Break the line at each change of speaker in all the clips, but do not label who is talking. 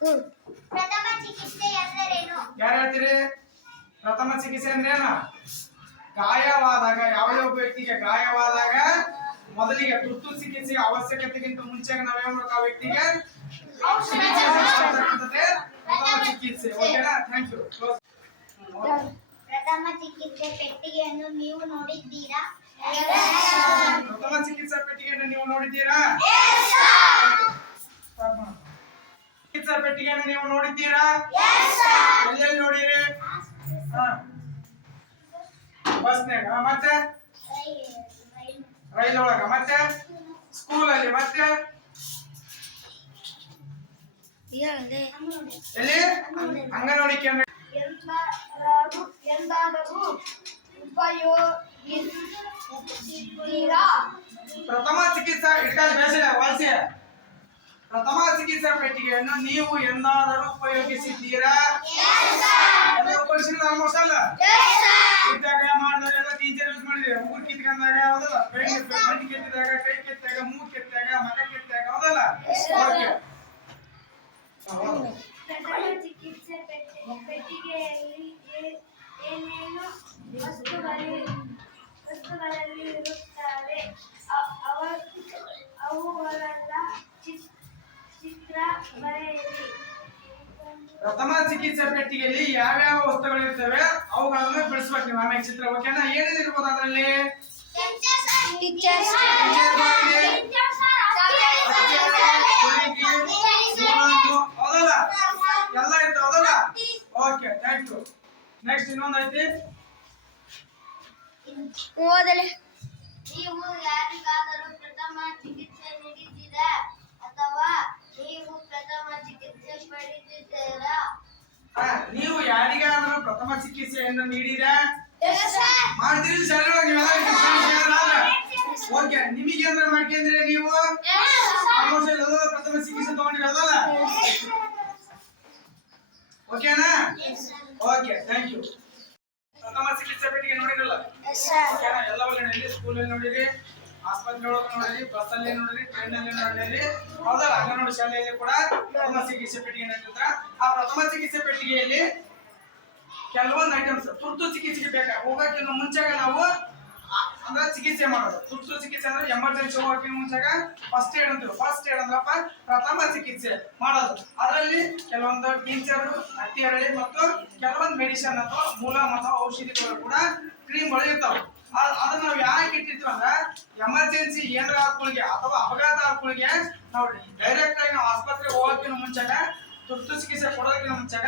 ಪ್ರಥಮ ಚಿಕಿತ್ಸೆ ಎಂದರೇನು?
ಯಾರು ಹೇಳ್ತೀರಿ? ಪ್ರಥಮ ಚಿಕಿತ್ಸೆ ಅಂದ್ರೆ ಏನ? ಗಾಯವಾದಾಗ ಯಾವ್ಯಾವ ವ್ಯಕ್ತಿಗೆ ಗಾಯವಾದಾಗ ಮೊದಲಿಗೆ ತುರ್ತು ಚಿಕಿತ್ಸೆಗೆ ಅವಶ್ಯಕತೆಗಿಂತ ಮುಂಚೆ ನಾವೇನ್ ಮಾಡ್ಬೇಕು ಆ ವ್ಯಕ್ತಿಗೆ? ಚಿಕಿತ್ಸೆ ಪ್ರಥಮ ಚಿಕಿತ್ಸೆ. ಓಕೆನಾ? ಥ್ಯಾಂಕ್ ಯು
ಪ್ರಥಮ ಚಿಕಿತ್ಸೆ ಪೆಟ್ಟಿಗೆಯನ್ನು ನೀವು ನೋಡಿದ್ದೀರಾ?
ಪ್ರಥಮ ಚಿಕಿತ್ಸಾ ಪೆಟ್ಟಿಗೆಯನ್ನು ನೀವು ನೋಡಿದ್ದೀರಾ. ಚಿಕಿತ್ಸಾ ಪೆಟ್ಟಿಗೆಯನ್ನು ನೀವು ನೋಡಿದ್ದೀರಾ? ಎಲ್ಲೆಲ್ಲಿ ನೋಡಿರಿ? ಹಾ. ಬಸ್ನ್ಯಾಗ ಮತ್ತೆ? ರೈಲ್ ಒಳಗ ಮತ್ತೆ? ಸ್ಕೂಲ್ ಅಲ್ಲಿ ಮತ್ತೆ ಎಲ್ಲಿ? ಅಂಗನವಾಡಿ ಕೇಂದ್ರ. ಪ್ರಥಮ ಚಿಕಿತ್ಸಾ ಇಟ್ಕಾಲ್ ಬೇಸಿಗೆ ವಾಸಿ ಚಿಕಿತ್ಸಾ ಪೆಟ್ಟಿಗೆಯನ್ನು ನೀವು ಎಂದಾದರೂ ಉಪಯೋಗಿಸಿದ್ದೀರಾ? ಆಲ್ಮೋಸ್ಟ್ ಅಲ್ಲ? ಇದ್ದಾಗ ಮಾಡಿದಾಗ ಎಲ್ಲ ಟೀಚರ್ ಯೂಸ್ ಮಾಡಿದ್ವಿ ಮೂರ್ ಕಿತ್ಕೊಂಡಾಗ ಹೌದಲ್ಲ ಕೈ ಕೆತ್ತ- ಕಣ್ಣು ಕೆತ್ತಿದಾಗ ಕೈ ಕೆತ್ತಾಗ ಮೂಗ್ ಕೆತ್ತಾಗ ಮಗ ಕೆತ್ತಾಗ ಹೌದಲ್ಲ?
ಚಿಕಿತ್ಸೆ ಪೆಟ್ಟಿಗೆಯಲ್ಲಿ ಏನೇನು ವಸ್ತುಗಳು ವಸ್ತುಗಳಲ್ಲಿ ಇರುತ್ತವೆ ಅವುಗಳೆಲ್ಲ
ಪ್ರಥಮ ಚಿಕಿತ್ಸೆ ಪೆಟ್ಟಿಗೆಯಲ್ಲಿ ಯಾವ್ಯಾವ ವಸ್ತುಗಳು ಇರ್ತವೆ? ಅವುಗಳನ್ನು ಬಿಡಿಸ್ಬೇಕು ನೀವು ಆಮೇಲೆ ಚಿತ್ರ ಓಕೆನಾ ಏನೇನು ಇರ್ಬೋದು ಅದರಲ್ಲಿ? ಹೌದಲ್ಲ ಎಲ್ಲ ಇತ್ತು ಹೌದಲ್ಲ ಓಕೆ ಥ್ಯಾಂಕ್ ಯು ನೆಕ್ಸ್ಟ್ ಇನ್ನೊಂದು ಐತಿ
ಓದಲೆ.
ನೀವು ಯಾರಿಗಾದರೂ ಪ್ರಥಮ ಚಿಕಿತ್ಸೆ ನೀಡಿದ್ದೀರಾ ಪ್ರಥಮ
ಚಿಕಿತ್ಸೆಯನ್ನು ನೀಡಿರಾ ಮಾಡ್ತೀರಿ ಸರಳವಾಗಿ ಓಕೆ ನಿಮಗೆ ಅಂದ್ರೆ ಮಾಡ್ಕೊಂಡ್ರೆ ನೀವು? ಪ್ರಥಮ ಚಿಕಿತ್ಸೆ ತಗೊಂಡಿರೋದಲ್ಲ? ಓಕೆನಾ ಓಕೆ ಥ್ಯಾಂಕ್ ಯು ಪ್ರಥಮ ಚಿಕಿತ್ಸೆ ಪೆಟ್ಟಿಗೆ ನೋಡಿರಲ್ಲ? ಎಲ್ಲ ಒಳ್ಳೆ ಸ್ಕೂಲಲ್ಲಿ ನೋಡಿರಿ ಆಸ್ಪತ್ರೆ ಒಳಗೆ ನೋಡಿರಿ ಬಸ್ಸಲ್ಲಿ ನೋಡಿರಿ ಟ್ರೈನಲ್ಲಿ ನೋಡಿರಿ. ಹೌದಲ್ಲ? ಅಂಗನವಾಡಿ ಶಾಲೆಯಲ್ಲಿ ಕೂಡ ಪ್ರಥಮ ಚಿಕಿತ್ಸೆ ಪೆಟ್ಟಿಗೆ ಆ ಪ್ರಥಮ ಚಿಕಿತ್ಸೆ ಪೆಟ್ಟಿಗೆಯಲ್ಲಿ ಕೆಲವೊಂದು ಐಟಮ್ಸ್ ತುರ್ತು ಚಿಕಿತ್ಸೆಗೆ ಬೇಕಾ? ಹೋಗೋಕ್ಕಿಂತ ಮುಂಚೆಗೆ ನಾವು ಅಂದ್ರೆ ಚಿಕಿತ್ಸೆ ಮಾಡೋದು. ತುರ್ತು ಚಿಕಿತ್ಸೆ ಅಂದ್ರೆ ಎಮರ್ಜೆನ್ಸಿ ಹೋಗೋಕ್ಕಿಂತ ಮುಂಚೆಗೆ ಫಸ್ಟ್ ಏಡ್ ಅಂತೀವಿ. ಫಸ್ಟ್ ಏಡ್ ಅಂದ್ರಪ್ಪ ಪ್ರಥಮ ಚಿಕಿತ್ಸೆ ಮಾಡೋದು. ಅದರಲ್ಲಿ ಕೆಲವೊಂದು ಟೀಚರ್ ಹತ್ತಿ ಮತ್ತು ಕೆಲವೊಂದು ಮೆಡಿಸಿನ್ ಅಥವಾ ಮೂಲ ಮತ್ತು ಔಷಧಿಗಳು ಕೂಡ ಕ್ರೀಮ್ಗಳು ಇರ್ತಾವೆ. ಅದ್- ಅದನ್ನ ನಾವು ಯಾಕೆ ಇಟ್ಟಿರ್ತೀವಿ ಅಂದ್ರೆ ಎಮರ್ಜೆನ್ಸಿ ಏನಾರ ಆದ್ಗಳಿಗೆ ಅಥವಾ ಅಪಘಾತ ಆದ್ಗಳಿಗೆ ನಾವು ಡೈರೆಕ್ಟ್ ಆಗಿ ನಾವು ಆಸ್ಪತ್ರೆಗೆ ಹೋಗೋಕ್ಕಿಂತ ಮುಂಚೆಗ ತುರ್ತು ಚಿಕಿತ್ಸೆ ಕೊಡೋದಕ್ಕಿಂತ ಮುಂಚೆಗ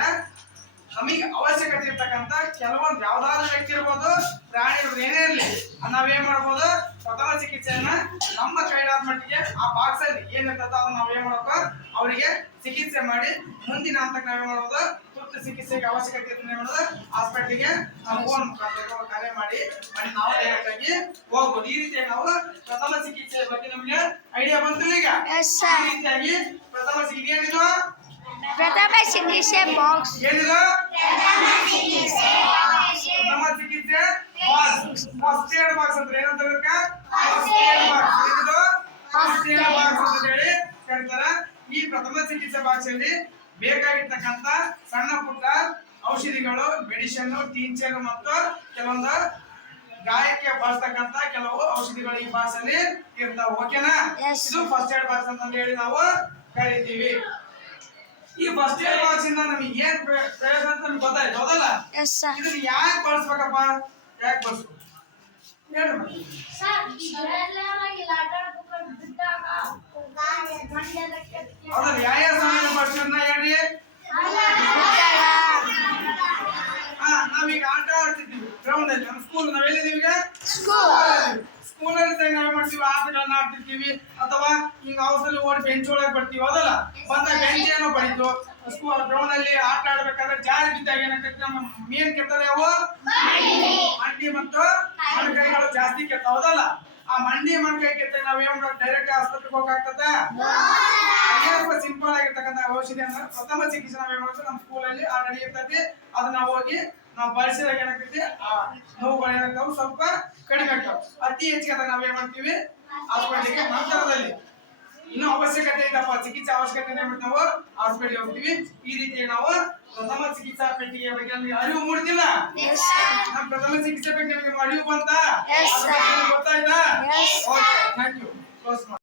ನಮಗೆ ಅವಶ್ಯಕತೆ ಇರ್ತಕ್ಕಂಥ ಕೆಲವೊಂದು ಯಾವ್ದಾದ್ರು ವ್ಯಕ್ತಿ ಇರ್ಬೋದು ಪ್ರಾಣಿ ಇರ್ಬೋದು ಏನೇ ಇರಲಿ ನಾವೇನ್ ಮಾಡ್ಬೋದು ಪ್ರಥಮ ಚಿಕಿತ್ಸೆಯನ್ನ ನಮ್ಮ ಕೈಲಾದ ಮಟ್ಟಿಗೆ ಆ ಬಾಕ್ಸ್ ಅಲ್ಲಿ ಏನಿರ್ತದ ಅದನ್ನ ನಾವ್ ಏನ್ ಮಾಡ್ಬೇಕು ಅವರಿಗೆ ಚಿಕಿತ್ಸೆ ಮಾಡಿ ಮುಂದಿನ ಹಂತಕ್ಕೆ ನಾವೇನ್ ಮಾಡೋದು ತುರ್ತು ಚಿಕಿತ್ಸೆಗೆ ಅವಶ್ಯಕತೆ ಇರ್ತದೆ ಮಾಡೋದು ಹಾಸ್ಪಿಟ್ಲಿಗೆ ನಾವು ಫೋನ್ ಮುಖಾಂತರ ಕರೆ ಮಾಡಿ ಮಾಡಿ ನಾವು ಡೈರೆಕ್ಟಾಗಿ ಹೋಗ್ಬೋದು. ಈ ರೀತಿಯಾಗಿ ನಾವು ಪ್ರಥಮ ಚಿಕಿತ್ಸೆ ಬಗ್ಗೆ ನಮಗೆ ಐಡಿಯಾ ಬಂತು ಈಗ. ಈ ರೀತಿಯಾಗಿ ಪ್ರಥಮ ಚಿಕಿತ್ಸೆ ಏನಿದು?
ಪ್ರಥಮ ಚಿಕಿತ್ಸೆ ಬಾಕ್ಸ್.
ಏನಿದು? ಪ್ರಥಮ ಚಿಕಿತ್ಸೆ ಬಾಕ್ಸ್. First aid box. ಅಂದ್ರೆ ಏನಂತ ಇದಕ್ಕ ಫಸ್ಟ್ ಏಡ್ ಬಾಕ್ಸ್ ಏನಿದು? ಫಸ್ಟ್ ಏಡ್ ಬಾಕ್ಸ್ ಅಂತ ಹೇಳಿ ಕರೀತಾರ ಈ ಪ್ರಥಮ ಚಿಕಿತ್ಸೆ ಬಾಕ್ಸ್ ಅಲ್ಲಿ ಬೇಕಾಗಿರ್ತಕ್ಕಂತ ಸಣ್ಣ ಪುಟ್ಟ ಔಷಧಿಗಳು ಮೆಡಿಸಿನ್ ಟೀಚರ್ ಮತ್ತು ಕೆಲವೊಂದು ಗಾಯಕ್ಕೆ ಬಳಸ್ತಕ್ಕಂತ ಕೆಲವು ಔಷಧಿಗಳು ಈ ಬಾಕ್ಸ್ ಅಲ್ಲಿ ಇರ್ತಾವ. ಓಕೆನಾ ಇದು ಫಸ್ಟ್ ಏಡ್ ಬಾಕ್ಸ್ ಅಂತ ಹೇಳಿ ನಾವು ಕರಿತೀವಿ. ಈ ಫಸ್ಟ್ ಏಡ್ ಬಾಕ್ಸ್ ಇಂದ ನಮಗೆ ಏನ್ ಪ್ರಯ- ಪ್ರಯೋಜನ ಅಂತ ನಮ್ಗೆ ಗೊತ್ತಾಯ್ತು ಹೌದಲ್ಲ?
ಎಸ್ ಸರ್
ಇದನ್ನ ಯಾಕೆ ಬಳಸ್ಬೇಕಪ್ಪ? ಯಾಕೆ ಬಳಸ್ಬೇಕು ಹೇಳಿ. ಮತ್ತೆ. ಹೌದಲ್ಲ ಯಾವ ಯಾವ ಸಮಯ ಬಳಸೋದನ್ನ ಸಹ ಆ ಅಥವಾ ಹಿಂಗ ಹೌಸಲ್ಲಿ ಓಡಿ ಬೆಂಚ್ ಒಳಗೆ ಬರ್ತೀವಿ ಅದಲ್ಲ? ಬಂದ ಬೆಂಚ್ ಏನೋ ಬಡಿತು ಸ್ಕೂಲ್ ಗ್ರೌಂಡ್ ಅಲ್ಲಿ ಆಟ ಆಡ್ಬೇಕಾದ್ರೆ ಜಾರಿ ಬಿದ್ದಾಗ ಏನಾಗ್ತೈತಿ? ನಮ್ಮ ಮೇನ್ ಕೆತ್ತದ ಯಾವ ಮಂಡಿ. ಮತ್ತು ಮಣ್ಕೈಗಳು ಜಾಸ್ತಿ ಕೆತ್ತ ಹೌದಲ್ಲ ಆ ಮಂಡಿ, ಮಣ್ಕೈ ಕೆತ್ತ ನಾವ್ ಏನ್ ಡೈರೆಕ್ಟ್ ಆಸ್ಪತ್ರೆಗೆ ಹೋಗಾಗ್ತದ ಸಿಂಪಲ್ ಆಗಿರ್ತಕ್ಕಂಥ ಔಷಧಿ ಅಂದ್ರೆ ಪ್ರಥಮ ಚಿಕಿತ್ಸೆ ನಾವ್ ಏನ್ ಮಾಡ್ತೀವಿ ನಮ್ಮ ಸ್ಕೂಲಲ್ಲಿ ಆಲ್ರೆಡಿ ಇರ್ತೈತಿ ಅದನ್ನ ಹೋಗಿ ನಾವು ಬಳಸಿದಾಗ ಏನಾಗ್ತೈತಿ? ಆ ನೋವುಗಳು ಏನಾಗ್ತಾವ? ಸ್ವಲ್ಪ ಕಡಿಮೆ ಆಗ್ತಾವ. ಅತಿ ಹೆಚ್ಚಿಗೆ ಅದನ್ನ ನಾವೇನ್ ಮಾಡ್ತೀವಿ? ಹಾಸ್ಪಿಟ್ಲಿಗೆ ನಂತರದಲ್ಲಿ ಇನ್ನೂ ಅವಶ್ಯಕತೆ ಇದ್ದಪ್ಪ ಚಿಕಿತ್ಸೆ ಅವಶ್ಯಕತೆ ನಾವು ಹಾಸ್ಪಿಟಲ್ ಹೋಗ್ತೀವಿ. ಈ ರೀತಿ ನಾವು ಪ್ರಥಮ ಚಿಕಿತ್ಸಾ ಪೆಟ್ಟಿಗೆ ಬಗ್ಗೆ ನಮಗೆ ಅರಿವು ಮೂಡ್ತಿಲ್ಲ
ನಮ್.
ನಮ್ಮ ಪ್ರಥಮ ಚಿಕಿತ್ಸಾ ಪೆಟ್ಟಿಗೆ ನಮಗೆ ಅರಿವು ಬಂತ? ಗೊತ್ತಾಯ್ತಾ. Okay thank you close